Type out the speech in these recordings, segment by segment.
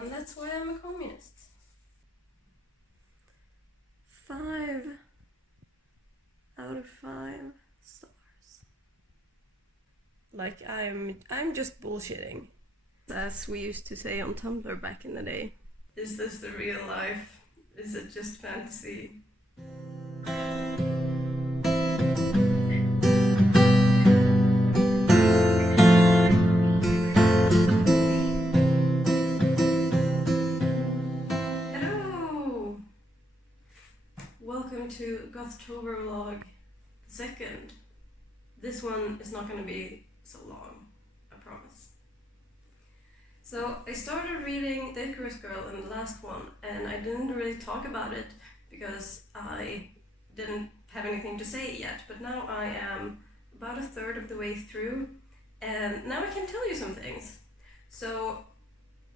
And that's why I'm a communist. 5 out of 5 stars. Like, I'm just bullshitting. As we used to say on Tumblr back in the day. Is this the real life? Is it just fantasy? Hello! Welcome to Gothtober vlog 2nd. This one is not gonna be so long, I promise. So I started reading The Icarus Girl in the last one, and I didn't really talk about it because I didn't have anything to say yet, but now I am about a third of the way through, and now I can tell you some things. So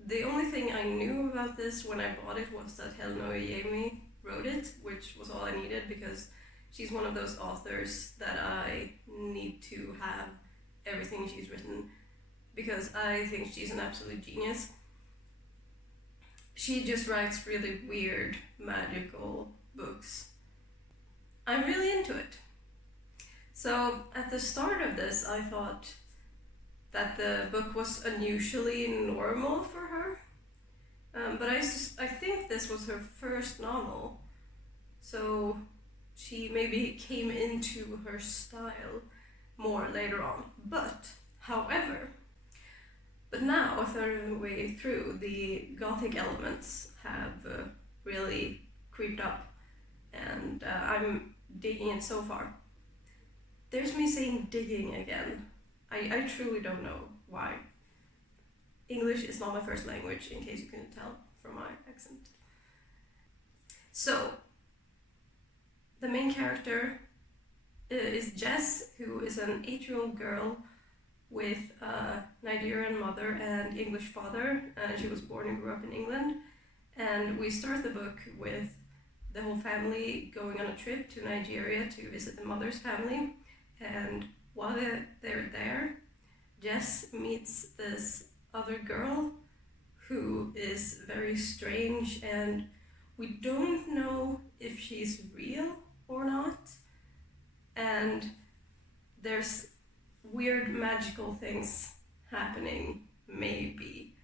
the only thing I knew about this when I bought it was that Helen Oyeyemi wrote it, which was all I needed because she's one of those authors that I need to have everything she's written because I think she's an absolute genius. She just writes really weird, magical books. I'm really into it. So at the start of this, I thought that the book was unusually normal for her. But I think this was her first novel, so she maybe came into her style more later on. But now, a third of the way through, the gothic elements have really creeped up, and I'm digging it so far. There's me saying digging again. I truly don't know why. English is not my first language, in case you couldn't tell from my accent. So, the main character is Jess, who is an 8-year-old girl with a Nigerian mother and English father. She was born and grew up in England. And we start the book with the whole family going on a trip to Nigeria to visit the mother's family. And while they're there, Jess meets this other girl who is very strange, and we don't know if she's real or not. And there's weird magical things happening, maybe.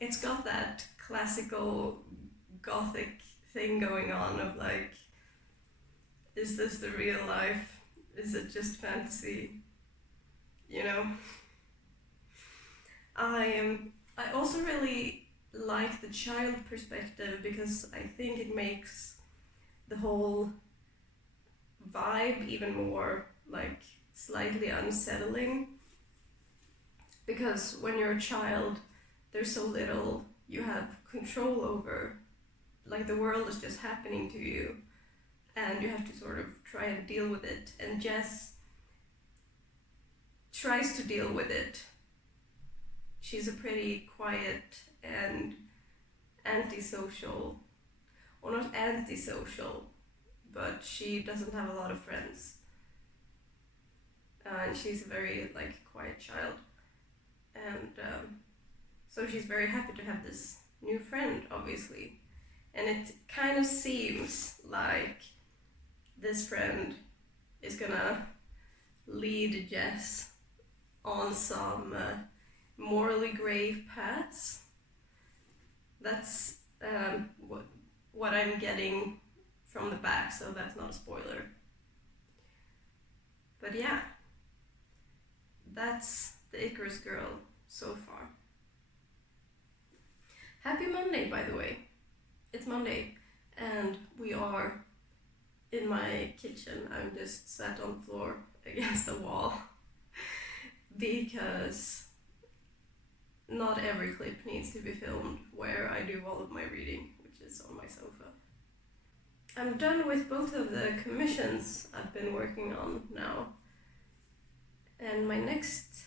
It's got that classical gothic thing going on of like, is this the real life? Is it just fantasy? You know? I also really like the child perspective because I think it makes the whole vibe even more like slightly unsettling, because when you're a child there's so little you have control over, like the world is just happening to you and you have to sort of try and deal with it, and Jess tries to deal with it. She's a pretty quiet and antisocial, or not antisocial, but she doesn't have a lot of friends. And she's a very like quiet child. And so she's very happy to have this new friend, obviously. And it kind of seems like this friend is gonna lead Jess on some morally grave paths. That's what I'm getting from the back, so that's not a spoiler. But yeah, that's the Icarus Girl so far. Happy Monday, by the way. It's Monday, and we are in my kitchen. I'm just sat on the floor against the wall because not every clip needs to be filmed where I do all of my reading, which is on my sofa. I'm done with both of the commissions I've been working on now, and my next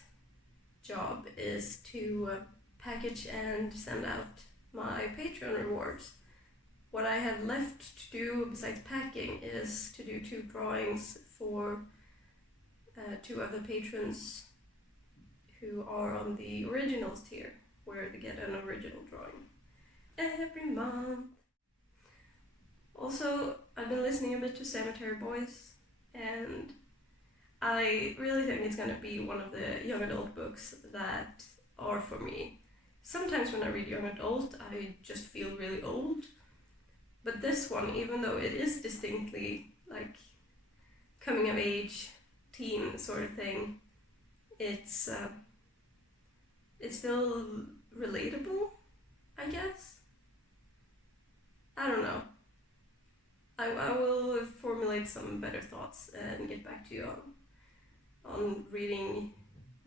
job is to package and send out my Patreon rewards. What I have left to do besides packing is to do 2 drawings for 2 of the patrons who are on the originals tier, where they get an original drawing. every month. Also, I've been listening a bit to Cemetery Boys, and I really think it's gonna be one of the young adult books that are for me. Sometimes when I read young adult, I just feel really old. But this one, even though it is distinctly like coming of age, teen sort of thing, it's still relatable, I guess. I don't know. I will formulate some better thoughts and get back to you on reading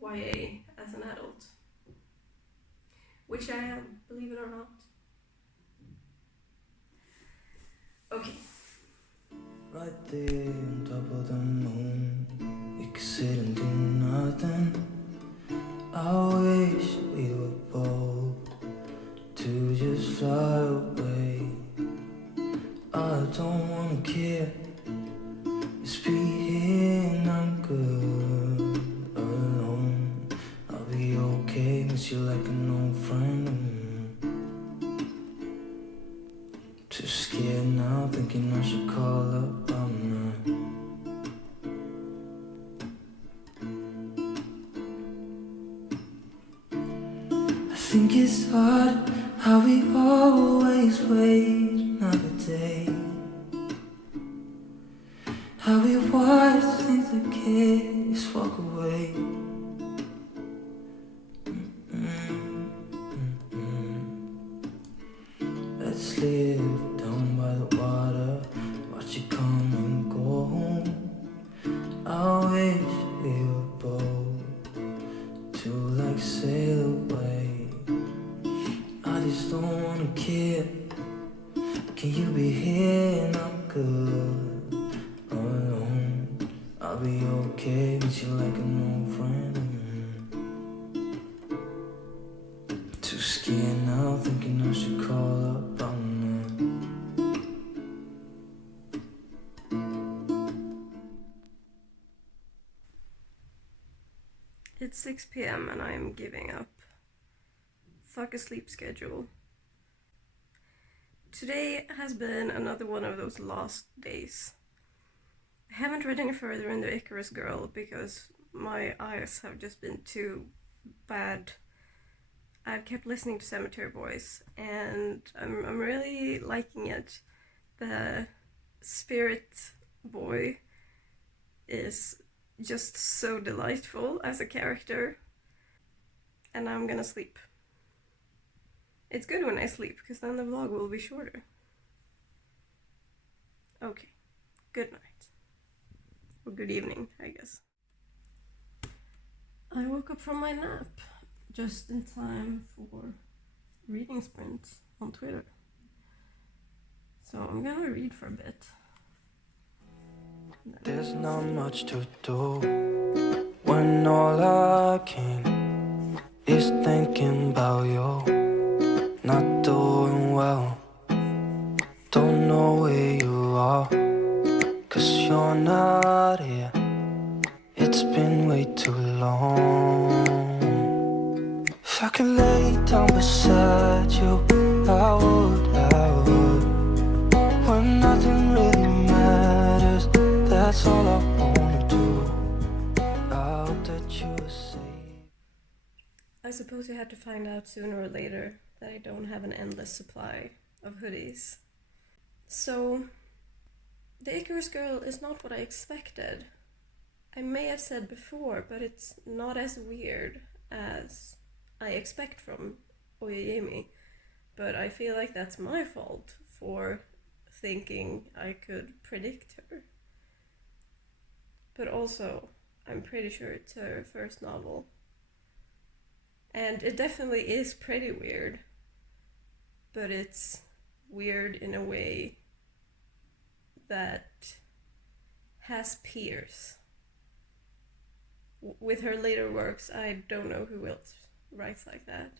YA as an adult. Which I am, believe it or not. Okay. Right there on top of the moon, we could sit and do nothing. I wish we were bold to just fly away. I don't wanna care, just be here and I'm good alone. I'll be okay, miss you like an old friend. Too scared now, thinking I should call up all night. I think it's hard how we always wait another day. How we watch things that kids walk away. Let's live down by the water, watch it come and go home. I wish we were bold to like sail away. I just don't wanna care. Can you be here and I'm good alone? I'll be okay, miss you like an old friend. Too scared now, thinking I should call up all night. It's 6 p.m. and I'm giving up. Fuck a sleep schedule. Today has been another one of those lost days. I haven't read any further in the Icarus Girl because my eyes have just been too bad. I've kept listening to Cemetery Boys and I'm really liking it. The spirit boy is just so delightful as a character, and I'm gonna sleep. It's good when I sleep because then the vlog will be shorter. Okay, good night. Or good evening, I guess. I woke up from my nap just in time for reading sprints on Twitter. So I'm gonna read for a bit. There's not much to do when all I can is thinking about you. Not doing well, don't know where you are, 'cause you're not here. It's been way too long. If I could lay down beside you, I would. When nothing really matters, that's all I wanna do. I hope that you are safe. I suppose you had to find out sooner or later that I don't have an endless supply of hoodies. So, the Icarus Girl is not what I expected. I may have said before, but it's not as weird as I expect from Oyeyemi. But I feel like that's my fault for thinking I could predict her. But also, I'm pretty sure it's her first novel. And it definitely is pretty weird. But it's weird in a way that has peers. With her later works, I don't know who else writes like that.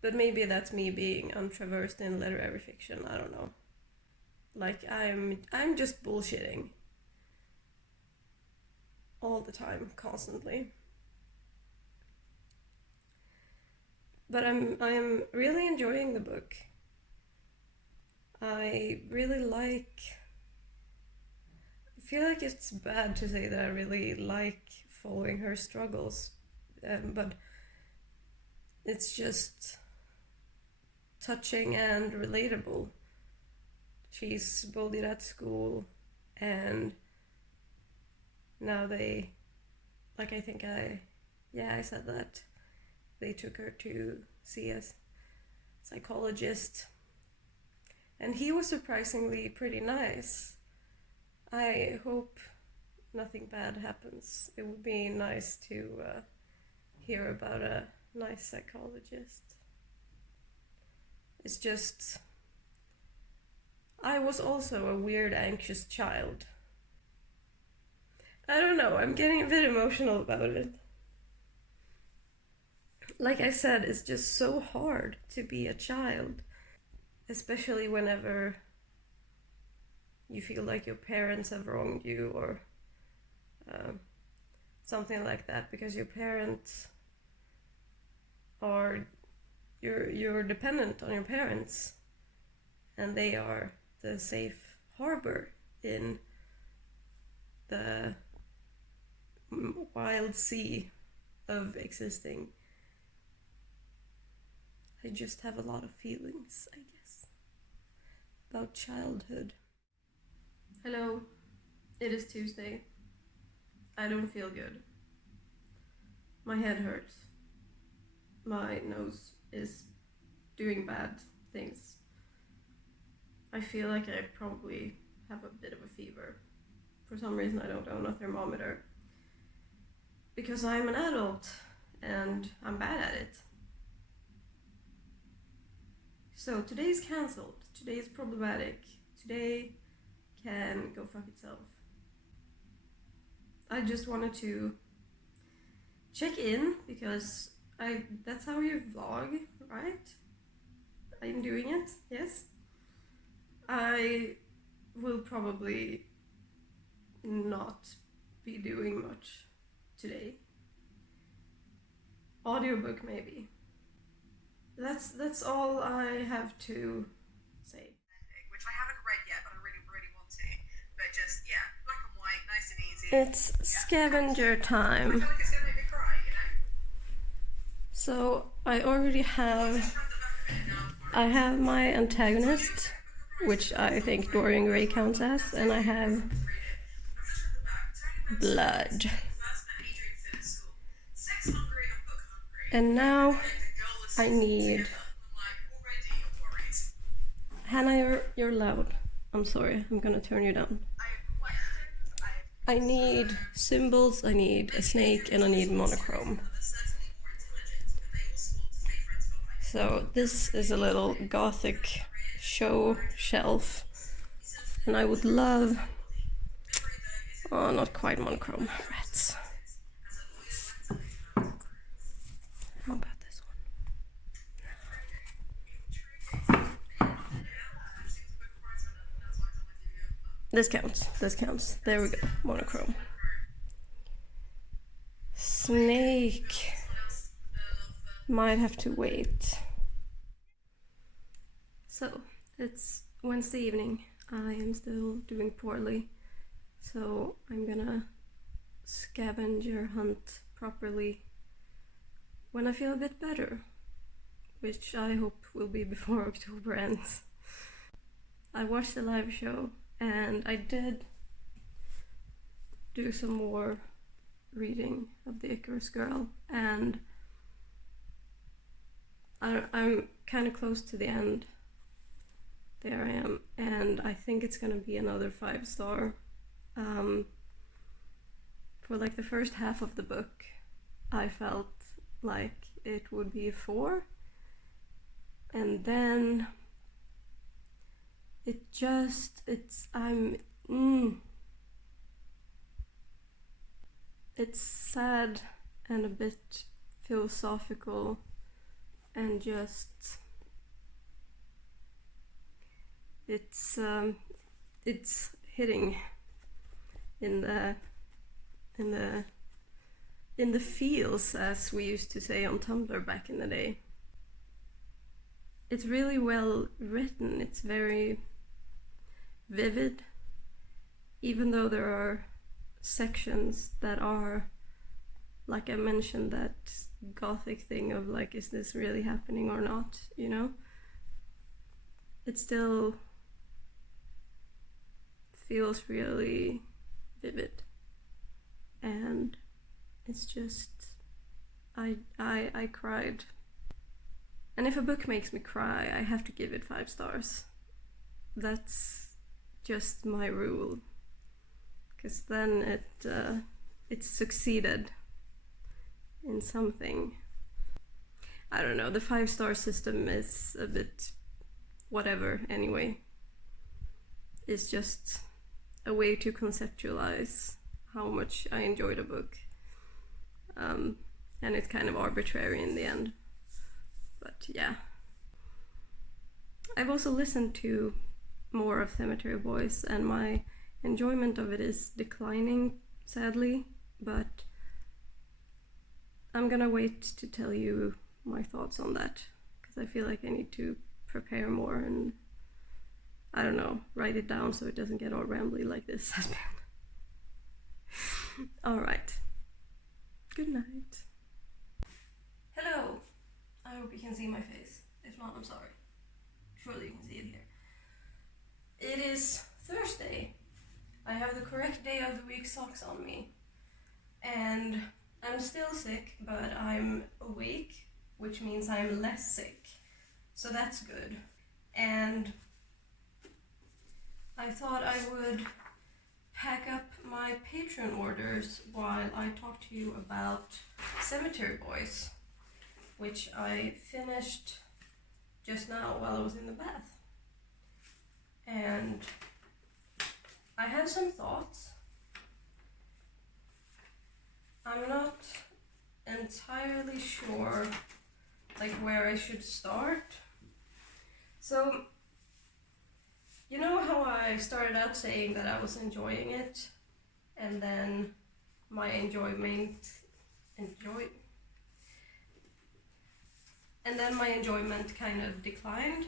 But maybe that's me being untraversed in literary fiction, I don't know. Like, I'm just bullshitting. All the time, constantly. But I'm really enjoying the book. I feel like it's bad to say that I really like following her struggles, but it's just touching and relatable. She's bullied at school, and now I said that they took her to see a psychologist, and he was surprisingly pretty nice. I hope nothing bad happens. It would be nice to hear about a nice psychologist. It's just, I was also a weird, anxious child. I don't know, I'm getting a bit emotional about it. Like I said, it's just so hard to be a child, especially whenever you feel like your parents have wronged you or something like that, because your parents are, you're dependent on your parents, and they are the safe harbor in the wild sea of existing. I just have a lot of feelings, I guess, about childhood. Hello, it is Tuesday. I don't feel good. My head hurts. My nose is doing bad things. I feel like I probably have a bit of a fever. For some reason I don't own a thermometer. Because I'm an adult and I'm bad at it. So today's cancelled. Today is problematic. Today can go fuck itself. I just wanted to check in because that's how you vlog, right? I'm doing it, yes. I will probably not be doing much today. Audiobook maybe. That's all I have to say. Which I haven't read yet, but I really, really want to. But just, yeah, black and white, nice and easy. It's scavenger time. I feel like it's gonna make me cry, you know? So I already have my antagonist, which I think Dorian Gray counts as, and I have blood. And now I need... Hannah, you're loud. I'm sorry, I'm gonna turn you down. I need symbols, I need a snake, and I need monochrome. So this is a little gothic show shelf, and I would love... Oh, not quite monochrome. Rats. How about this one? This counts. There we go. Monochrome. Snake. Might have to wait. So, it's Wednesday evening. I am still doing poorly. So, I'm gonna scavenger hunt properly when I feel a bit better, which I hope will be before October ends. I watched the live show and I did do some more reading of the Icarus girl, and I'm kind of close to the end. There I am, and I think it's gonna be another 5-star. For like the first half of the book, I felt like it would be a 4, and then it's sad and a bit philosophical, and just it's hitting in the feels, as we used to say on Tumblr back in the day. it's really well written. It's very vivid, even though there are sections that are, like I mentioned, that gothic thing of like, is this really happening or not, you know? It still feels really vivid, and it's just, I cried. And if a book makes me cry, I have to give it 5 stars. That's just my rule, because then it succeeded in something. I don't know, the 5-star system is a bit whatever anyway. It's just a way to conceptualize how much I enjoyed a book. And it's kind of arbitrary in the end. But yeah. I've also listened to more of Cemetery Boys, and my enjoyment of it is declining, sadly, but I'm gonna wait to tell you my thoughts on that, because I feel like I need to prepare more and, I don't know, write it down so it doesn't get all rambly like this has been. Alright. Good night. Hello. I hope you can see my face. If not, I'm sorry. Surely you can see it here. It is Thursday. I have the correct day of the week socks on me. And I'm still sick, but I'm awake, which means I'm less sick. So that's good. And I thought I would pack up my Patreon orders while I talk to you about Cemetery Boys, which I finished just now while I was in the bath. And I have some thoughts. I'm not entirely sure like where I should start. So, you know how I started out saying that I was enjoying it, and then my enjoyment kind of declined?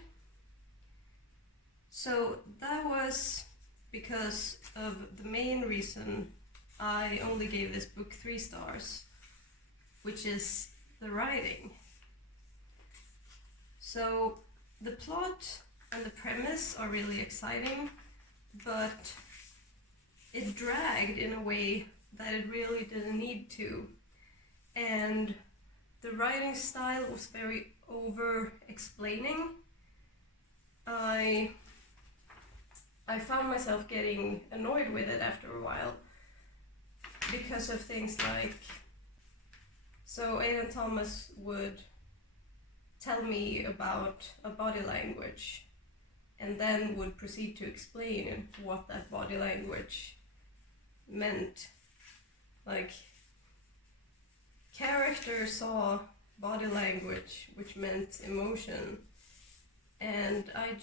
So that was because of the main reason I only gave this book 3 stars, which is the writing. So the plot and the premise are really exciting, but it dragged in a way that it really didn't need to. And the writing style was very over-explaining. I found myself getting annoyed with it after a while because of things like, so Aiden Thomas would tell me about a body language and then would proceed to explain what that body language meant. Like, character saw body language, which meant emotion, and I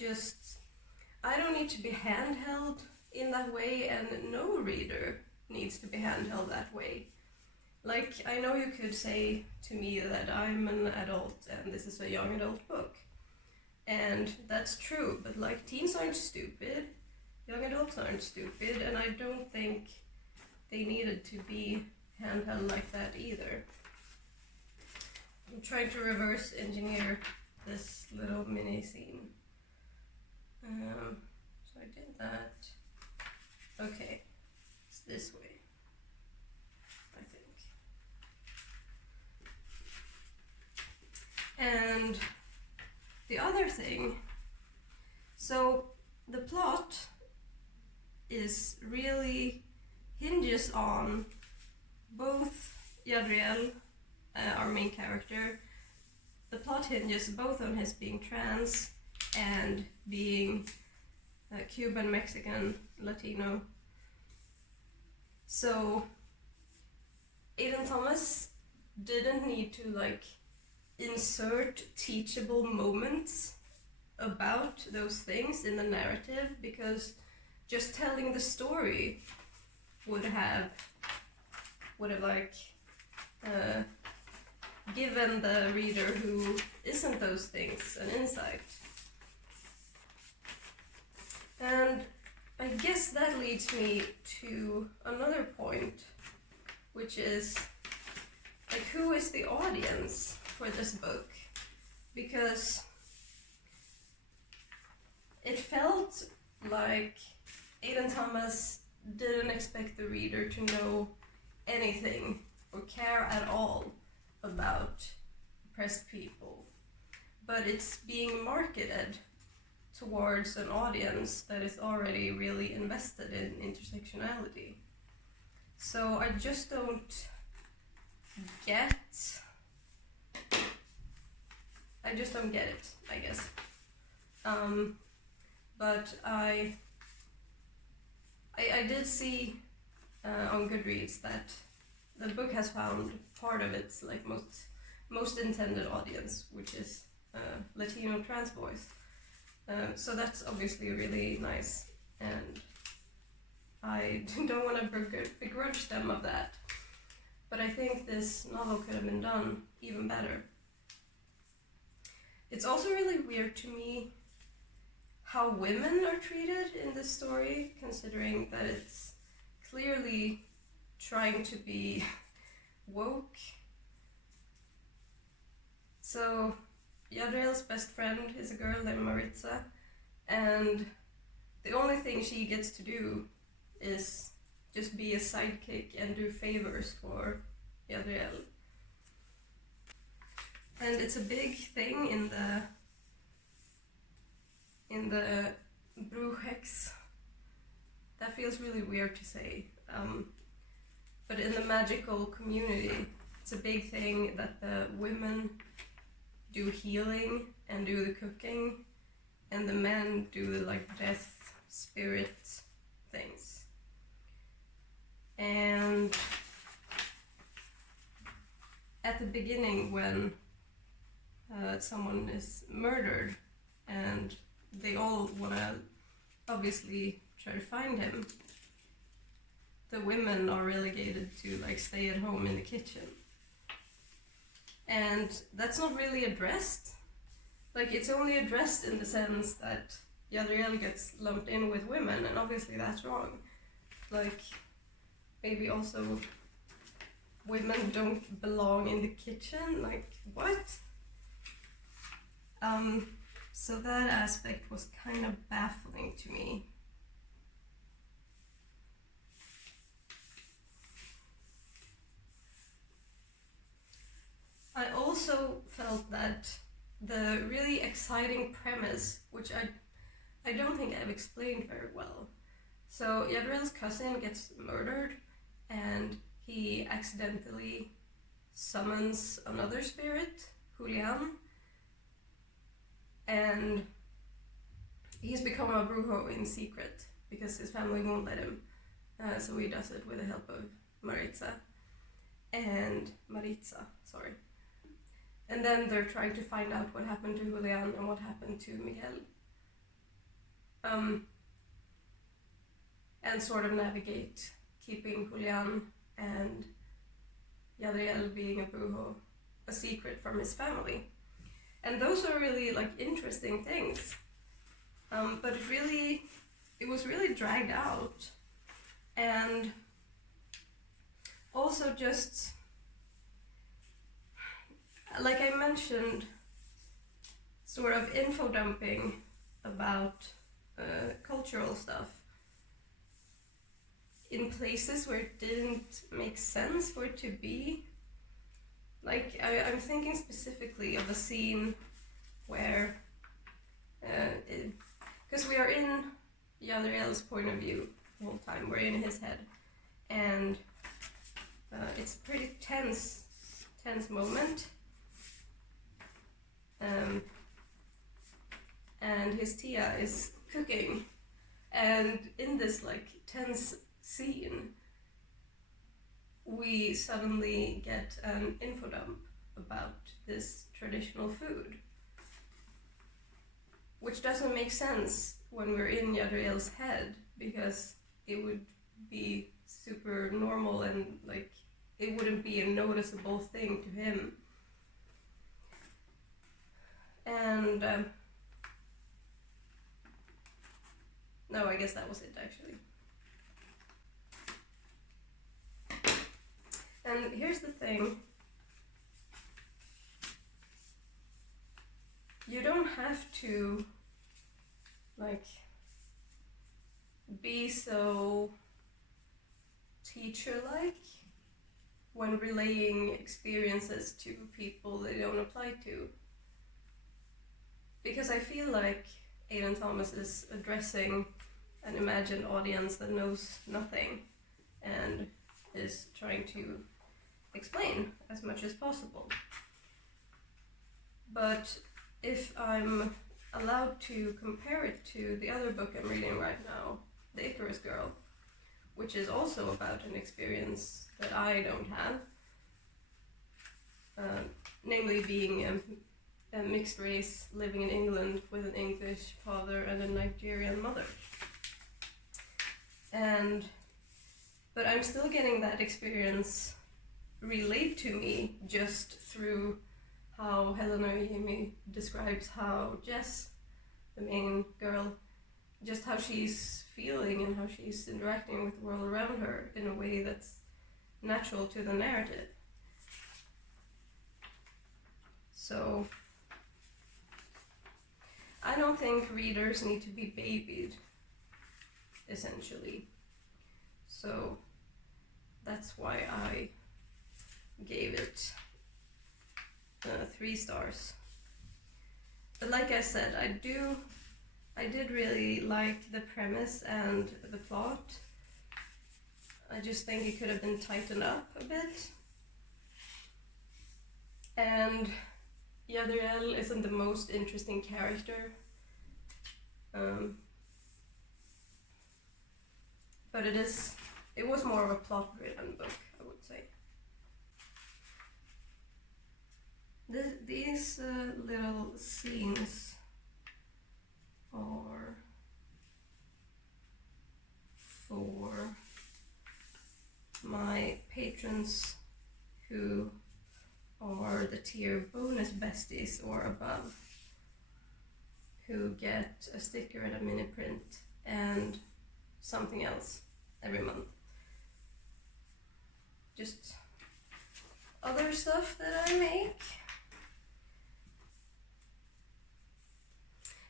don't need to be handheld in that way, and no reader needs to be handheld that way. Like, I know you could say to me that I'm an adult and this is a young adult book, and that's true, but like, teens aren't stupid, young adults aren't stupid, and I don't think they needed to be handheld like that either. I'm trying to reverse engineer this little mini scene. So I did that. Okay, it's this way, I think. And the other thing, so the plot is really hinges on both Yadriel, our main character. The plot hinges both on his being trans and being Cuban, Mexican, Latino. So Aiden Thomas didn't need to like insert teachable moments about those things in the narrative, because just telling the story would have like given the reader who isn't those things an insight. And I guess that leads me to another point, which is, like, who is the audience for this book? Because it felt like Aiden Thomas didn't expect the reader to know anything or care at all about oppressed people, but it's being marketed towards an audience that is already really invested in intersectionality. So I just don't get it, I guess. But I did see on Goodreads that the book has found part of its like most intended audience, which is Latino trans boys. So that's obviously really nice, and I don't want to begrudge them of that. But I think this novel could have been done even better. It's also really weird to me how women are treated in this story, considering that it's clearly trying to be woke. So Yadriel's best friend is a girl named Maritza, and the only thing she gets to do is just be a sidekick and do favors for Yadriel. And it's a big thing in the Brujex. That feels really weird to say. But in the magical community, it's a big thing that the women do healing and do the cooking, and the men do the like death spirit things. And at the beginning, when someone is murdered and they all want to obviously try to find him, the women are relegated to like stay at home in the kitchen. And that's not really addressed. Like, it's only addressed in the sense that Yadriel gets lumped in with women, and obviously that's wrong. Like, maybe also women don't belong in the kitchen, like, what? So that aspect was kind of baffling to me. I also felt that the really exciting premise, which I don't think I've explained very well. So Yadriel's cousin gets murdered, and he accidentally summons another spirit, Julian, and he's become a brujo in secret because his family won't let him. So he does it with the help of Maritza. And then they're trying to find out what happened to Julian and what happened to Miguel. And sort of navigate keeping Julian and Yadriel being a brujo a secret from his family. And those are really like interesting things. But it was really dragged out. And also just, like I mentioned, sort of info dumping about cultural stuff in places where it didn't make sense for it to be. Like, I'm thinking specifically of a scene where, because we are in Yadriel's point of view the whole time, we're in his head, and it's a pretty tense moment. And his tia is cooking, and in this like tense scene, we suddenly get an info dump about this traditional food, which doesn't make sense when we're in Yadriel's head, because it would be super normal and like it wouldn't be a noticeable thing to him. And no, I guess that was it actually. And here's the thing. You don't have to, like, be so teacher-like when relaying experiences to people they don't apply to. Because I feel like Aiden Thomas is addressing an imagined audience that knows nothing and is trying to explain as much as possible. But if I'm allowed to compare it to the other book I'm reading right now, The Icarus Girl, which is also about an experience that I don't have, namely being a mixed race living in England with an English father and a Nigerian mother. But I'm still getting that experience relayed to me just through how Helen Oyeyemi describes how Jess, the main girl, just how she's feeling and how she's interacting with the world around her in a way that's natural to the narrative. So I don't think readers need to be babied, essentially. So that's why I gave it 3 stars. But like I said, I did really like the premise and the plot. I just think it could have been tightened up a bit. And Yadriel isn't the most interesting character. But it was more of a plot-driven book, I would say. These little scenes are for my patrons who are the tier bonus besties or above, who get a sticker and a mini print and something else every month. Just other stuff that I make.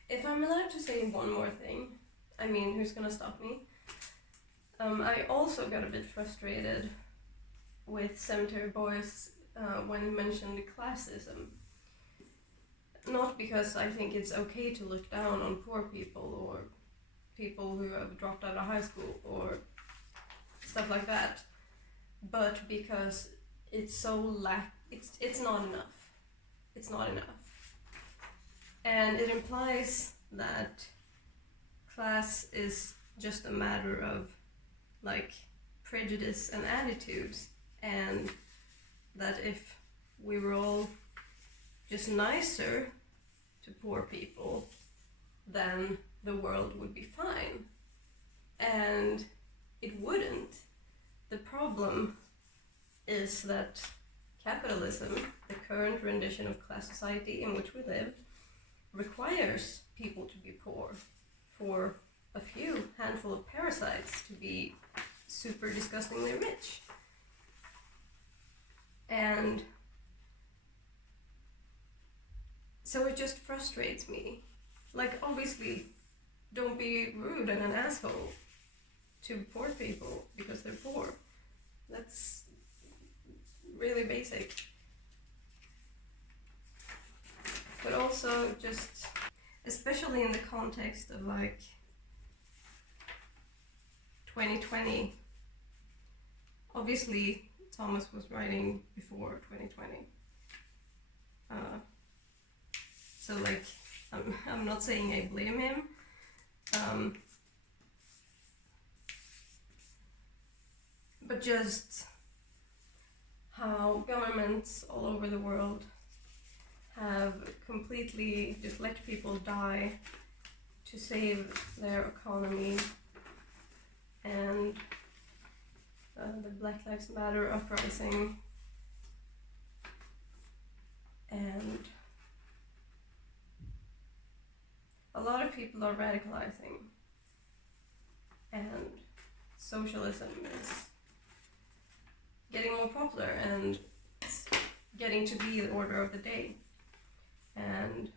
If I'm allowed to say one more thing, I mean, who's gonna stop me? I also got a bit frustrated with Cemetery Boys when he mentioned classism. Not because I think it's okay to look down on poor people or people who have dropped out of high school or stuff like that, but because it's so it's not enough. It's not enough. And it implies that class is just a matter of like prejudice and attitudes, and that if we were all just nicer to poor people, then the world would be fine. And it wouldn't. The problem is that capitalism, the current rendition of class society in which we live, requires people to be poor for a few handful of parasites to be super disgustingly rich. And so it just frustrates me. Like, obviously, don't be rude and an asshole to poor people because they're poor. That's really basic. But also just, especially in the context of like 2020, obviously Thomas was writing before 2020. So like, I'm not saying I blame him. But just how governments all over the world have completely just let people die to save their economy, and the Black Lives Matter uprising, and a lot of people are radicalizing, and socialism is getting more popular and it's getting to be the order of the day. And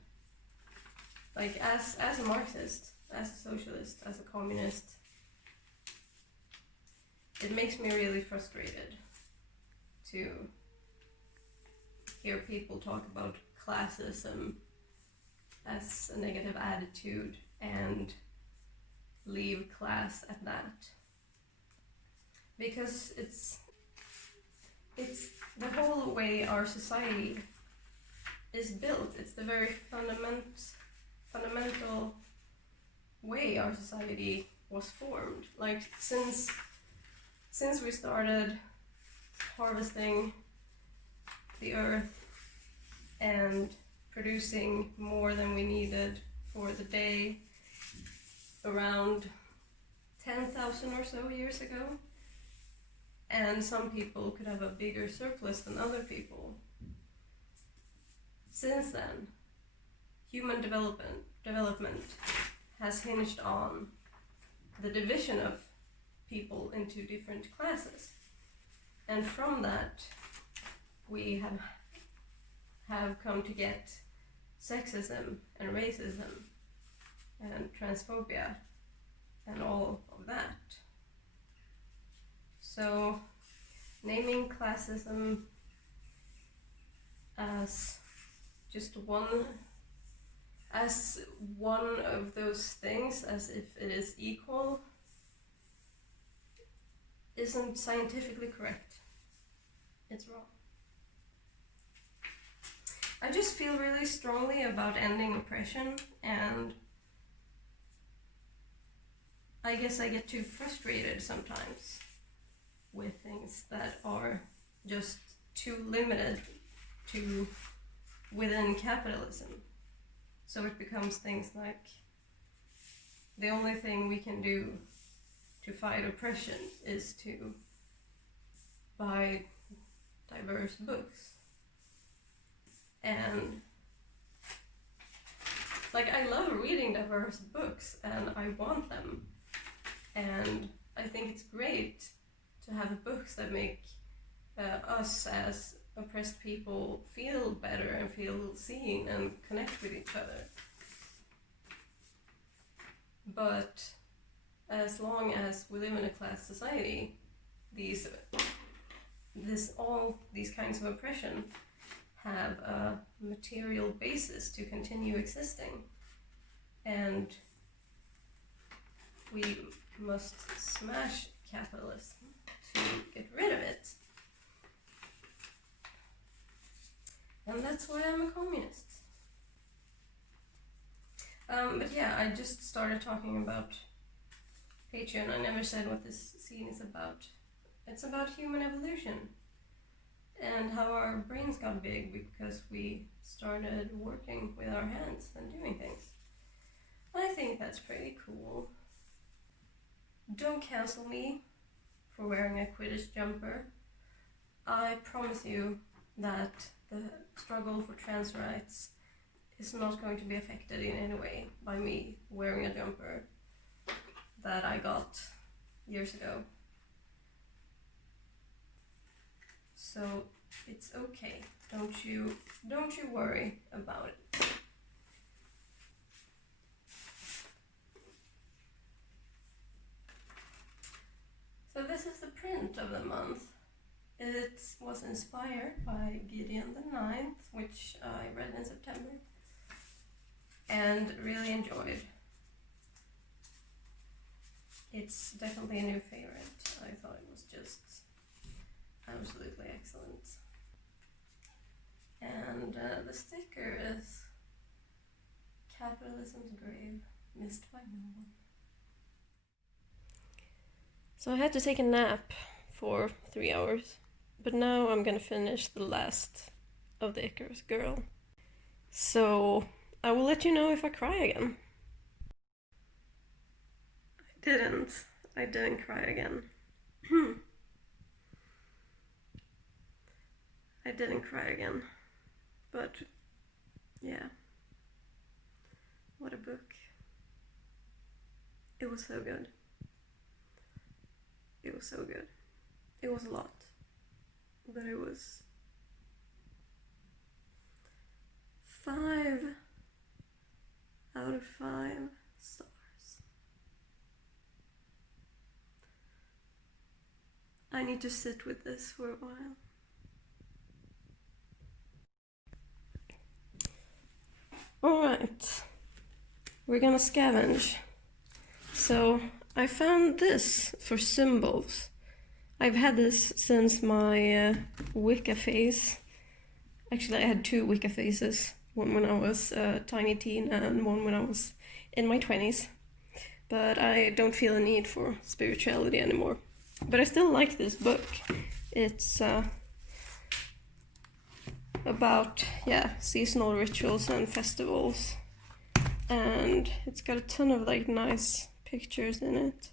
like as a Marxist, as a socialist, as a communist, it makes me really frustrated to hear people talk about classism as a negative attitude and leave class at that. Because it's the whole way our society is built. It's the very fundamental way our society was formed. Like since we started harvesting the earth and producing more than we needed for the day around 10,000 or so years ago, and some people could have a bigger surplus than other people. Since then, human development has hinged on the division of people into different classes. And from that, we have come to get sexism and racism and transphobia and all of that. So naming classism as just one of those things, as if it is equal, isn't scientifically correct. It's wrong. I just feel really strongly about ending oppression, and I guess I get too frustrated sometimes with things that are just too limited to within capitalism. So it becomes things like the only thing we can do to fight oppression is to buy diverse books. And like I love reading diverse books and I want them. And I think it's great to have books that make us as oppressed people feel better and feel seen and connect with each other. But as long as we live in a class society, all these kinds of oppression have a material basis to continue existing. And we must smash capitalism to get rid of it. And that's why I'm a communist. But yeah, I just started talking about Patreon. I never said what this scene is about. It's about human evolution and how our brains got big because we started working with our hands and doing things. I think that's pretty cool. Don't cancel me for wearing a Quidditch jumper. I promise you that the struggle for trans rights is not going to be affected in any way by me wearing a jumper that I got years ago. So it's okay. Don't you worry about it. So this is the print of the month. It was inspired by Gideon the Ninth, which I read in September and really enjoyed. It's definitely a new favorite. I thought it was just absolutely excellent. And the sticker is Capitalism's Grave, Missed by No One. So I had to take a nap for 3 hours, but now I'm gonna finish the last of the Icarus girl. So I will let you know if I cry again. I didn't cry again. I didn't cry again. But yeah, what a book. It was so good. It was so good. It was a lot, but it was 5 out of 5 stars. I need to sit with this for a while. Alright, we're gonna scavenge. So I found this for symbols. I've had this since my Wicca phase. Actually, I had 2 Wicca phases. One when I was a tiny teen and one when I was in my 20s. But I don't feel a need for spirituality anymore. But I still like this book. It's about, seasonal rituals and festivals. And it's got a ton of like nice pictures in it.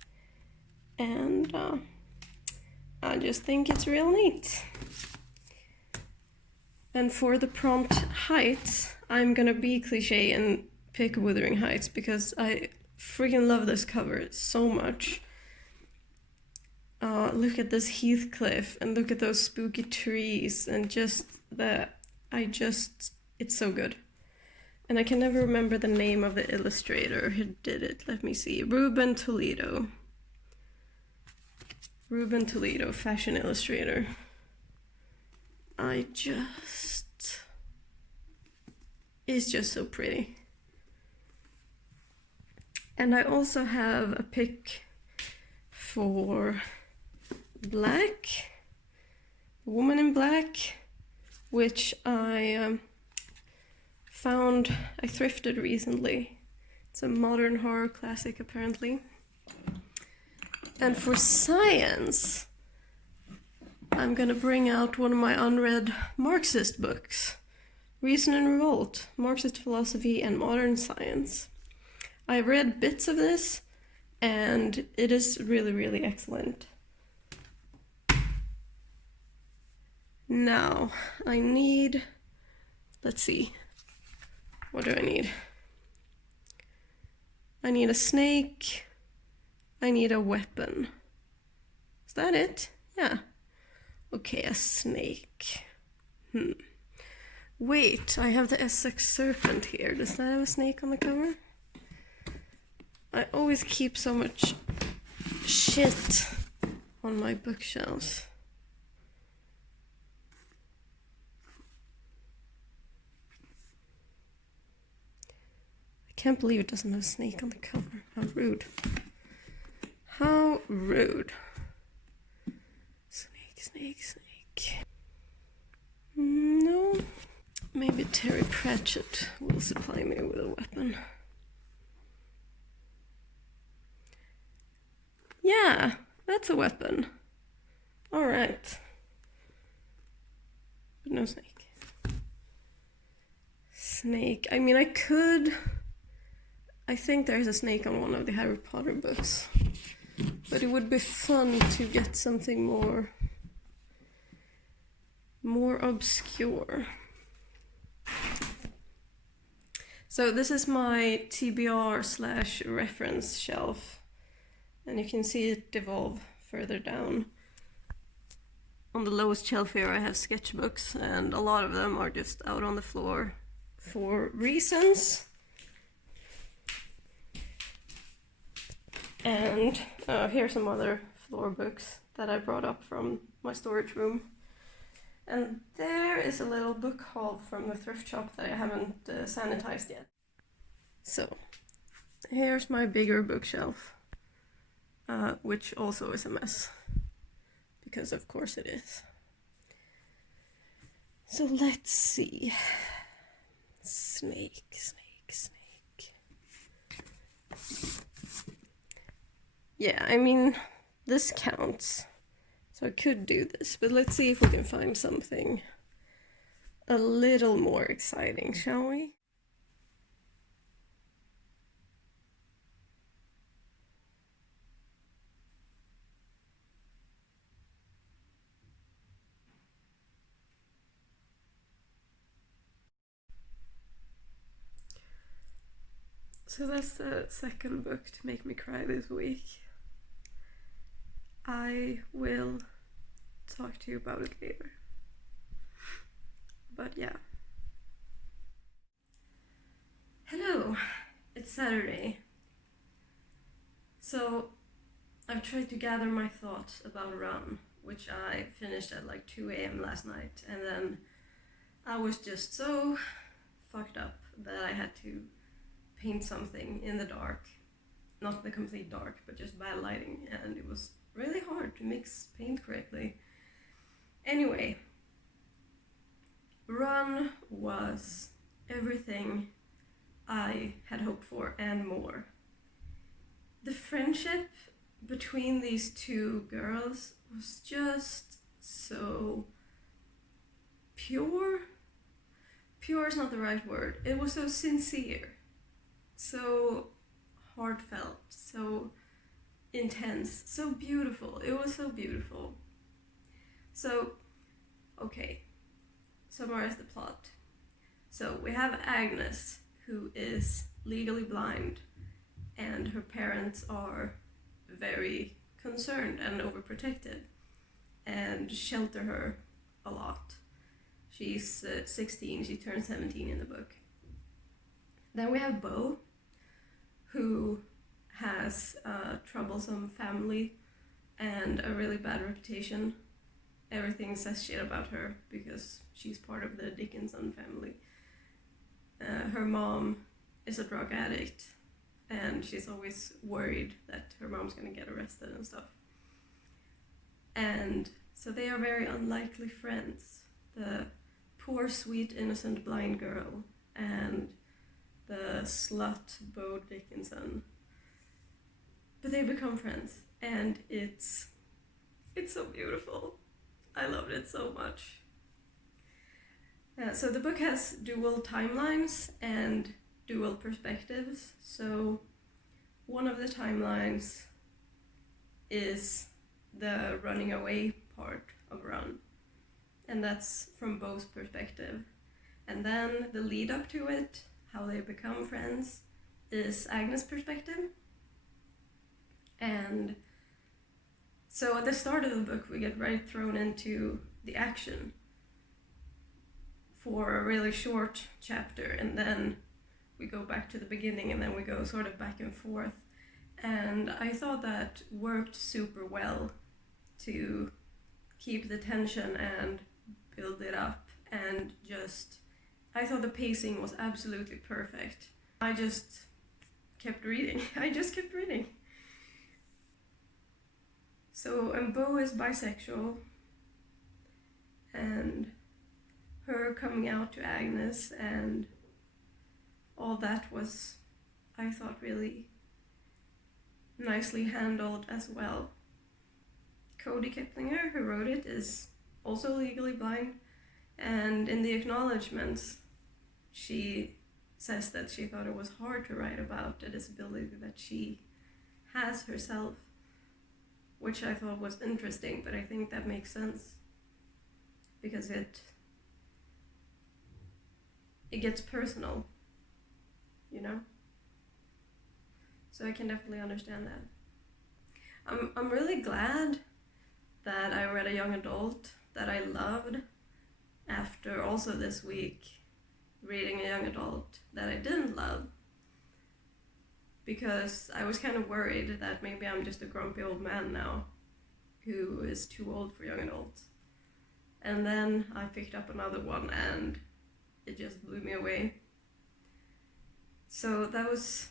And I just think it's real neat. And for the prompt height, I'm gonna be cliche and pick Wuthering Heights because I freaking love this cover so much. Look at this Heathcliff and look at those spooky trees and just it's so good. And I can never remember the name of the illustrator who did it. Let me see. Ruben Toledo, fashion illustrator. It's just so pretty. And I also have a pick for black, Woman in Black, which I thrifted recently. It's a modern horror classic apparently. And for science, I'm gonna bring out one of my unread Marxist books, Reason and Revolt, Marxist Philosophy and Modern Science. I've read bits of this, and it is really, really excellent. Now, I need, let's see, what do I need? I need a snake, I need a weapon. Is that it? Yeah. Okay, a snake. Wait, I have the Essex Serpent here. Does that have a snake on the cover? I always keep so much shit on my bookshelves. I can't believe it doesn't have a snake on the cover. How rude. How rude. Snake. No. Maybe Terry Pratchett will supply me with a weapon. Yeah, that's a weapon. Alright. But no snake. Snake. I mean, I think there's a snake on one of the Harry Potter books. But it would be fun to get something more obscure. So this is my TBR/reference shelf. And you can see it devolve further down. On the lowest shelf here I have sketchbooks, and a lot of them are just out on the floor for reasons. And here's some other floor books that I brought up from my storage room. And there is a little book haul from the thrift shop that I haven't sanitized yet. So, here's my bigger bookshelf, which also is a mess, because of course it is. So let's see. Snake. Yeah, I mean, this counts. So I could do this, but let's see if we can find something a little more exciting, shall we? So that's the second book to make me cry this week. I will talk to you about it later. But yeah. Hello, it's Saturday. So I've tried to gather my thoughts about Run, which I finished at like 2 a.m. last night, and then I was just so fucked up that I had to paint something in the dark. Not the complete dark, but just bad lighting, and it was really hard to mix paint correctly. Anyway, Run was everything I had hoped for and more. The friendship between these two girls was just so pure. Pure is not the right word. It was so sincere, so heartfelt, so intense, so beautiful. It was so beautiful. So, okay, summarize the plot. So we have Agnes, who is legally blind, and her parents are very concerned and overprotected and shelter her a lot. She's 16, she turns 17 in the book. Then we have Bo, who has a troublesome family and a really bad reputation. Everything says shit about her because she's part of the Dickinson family. Her mom is a drug addict, and she's always worried that her mom's gonna get arrested and stuff. And so they are very unlikely friends. The poor, sweet, innocent blind girl and the slut Bo Dickinson. But they become friends, and it's so beautiful. I loved it so much. So the book has dual timelines and dual perspectives. So one of the timelines is the running away part of Run, and that's from Bo's perspective. And then the lead up to it, how they become friends, is Agnes' perspective. And so at the start of the book we get right thrown into the action for a really short chapter, and then we go back to the beginning, and then we go sort of back and forth. And I thought that worked super well to keep the tension and build it up, and I thought the pacing was absolutely perfect. I just kept reading. So, and Bo is bisexual, and her coming out to Agnes and all that was, I thought, really nicely handled as well. Kody Keplinger, who wrote it, is also legally blind, and in the acknowledgements she says that she thought it was hard to write about the disability that she has herself, which I thought was interesting, but I think that makes sense because it gets personal, you know? So I can definitely understand that. I'm really glad that I read a young adult that I loved after also this week reading a young adult that I didn't love, because I was kind of worried that maybe I'm just a grumpy old man now who is too old for young adults. And then I picked up another one and it just blew me away. So that was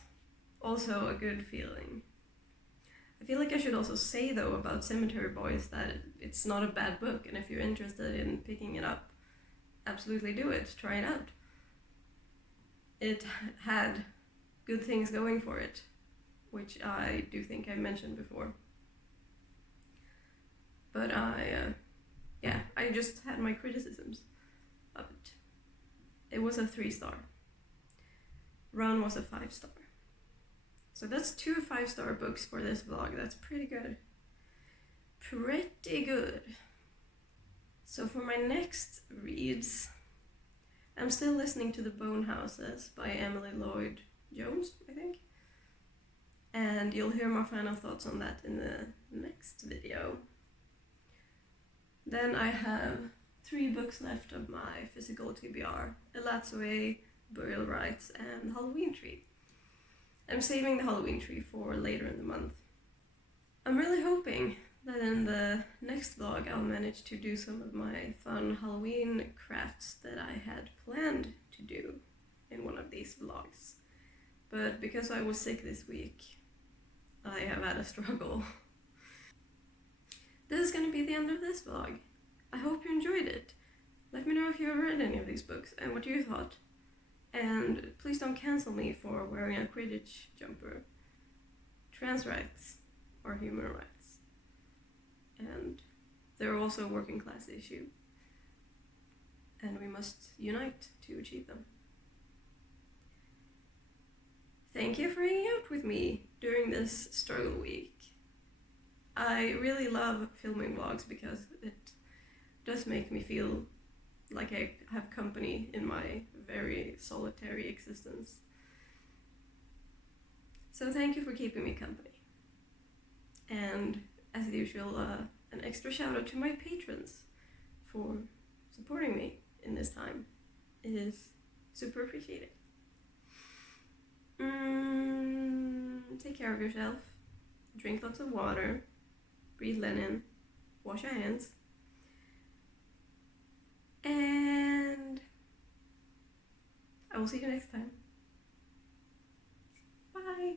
also a good feeling. I feel like I should also say though about Cemetery Boys that it's not a bad book, and if you're interested in picking it up, absolutely do it, try it out. It had good things going for it, which I do think I mentioned before. But I just had my criticisms of it. It was a 3-star. Run was a 5-star. So that's 2 5-star books for this vlog. That's pretty good. Pretty good. So for my next reads, I'm still listening to The Bone Houses by Emily Lloyd Jones, I think. And you'll hear my final thoughts on that in the next video. Then I have 3 books left of my physical TBR: A Lat's Away, Burial Rites, and Halloween Tree. I'm saving the Halloween Tree for later in the month. I'm really hoping that in the next vlog I'll manage to do some of my fun Halloween crafts that I had planned to do in one of these vlogs. But because I was sick this week, I have had a struggle. This is going to be the end of this vlog. I hope you enjoyed it. Let me know if you have read any of these books and what you thought. And please don't cancel me for wearing a Quidditch jumper. Trans rights are human rights. And they're also a working class issue. And we must unite to achieve them. Thank you for hanging out with me during this struggle week. I really love filming vlogs because it does make me feel like I have company in my very solitary existence. So thank you for keeping me company. And as usual, an extra shout out to my patrons for supporting me in this time. It is super appreciated. Take care of yourself, drink lots of water, breathe linen, wash your hands, and I will see you next time. Bye!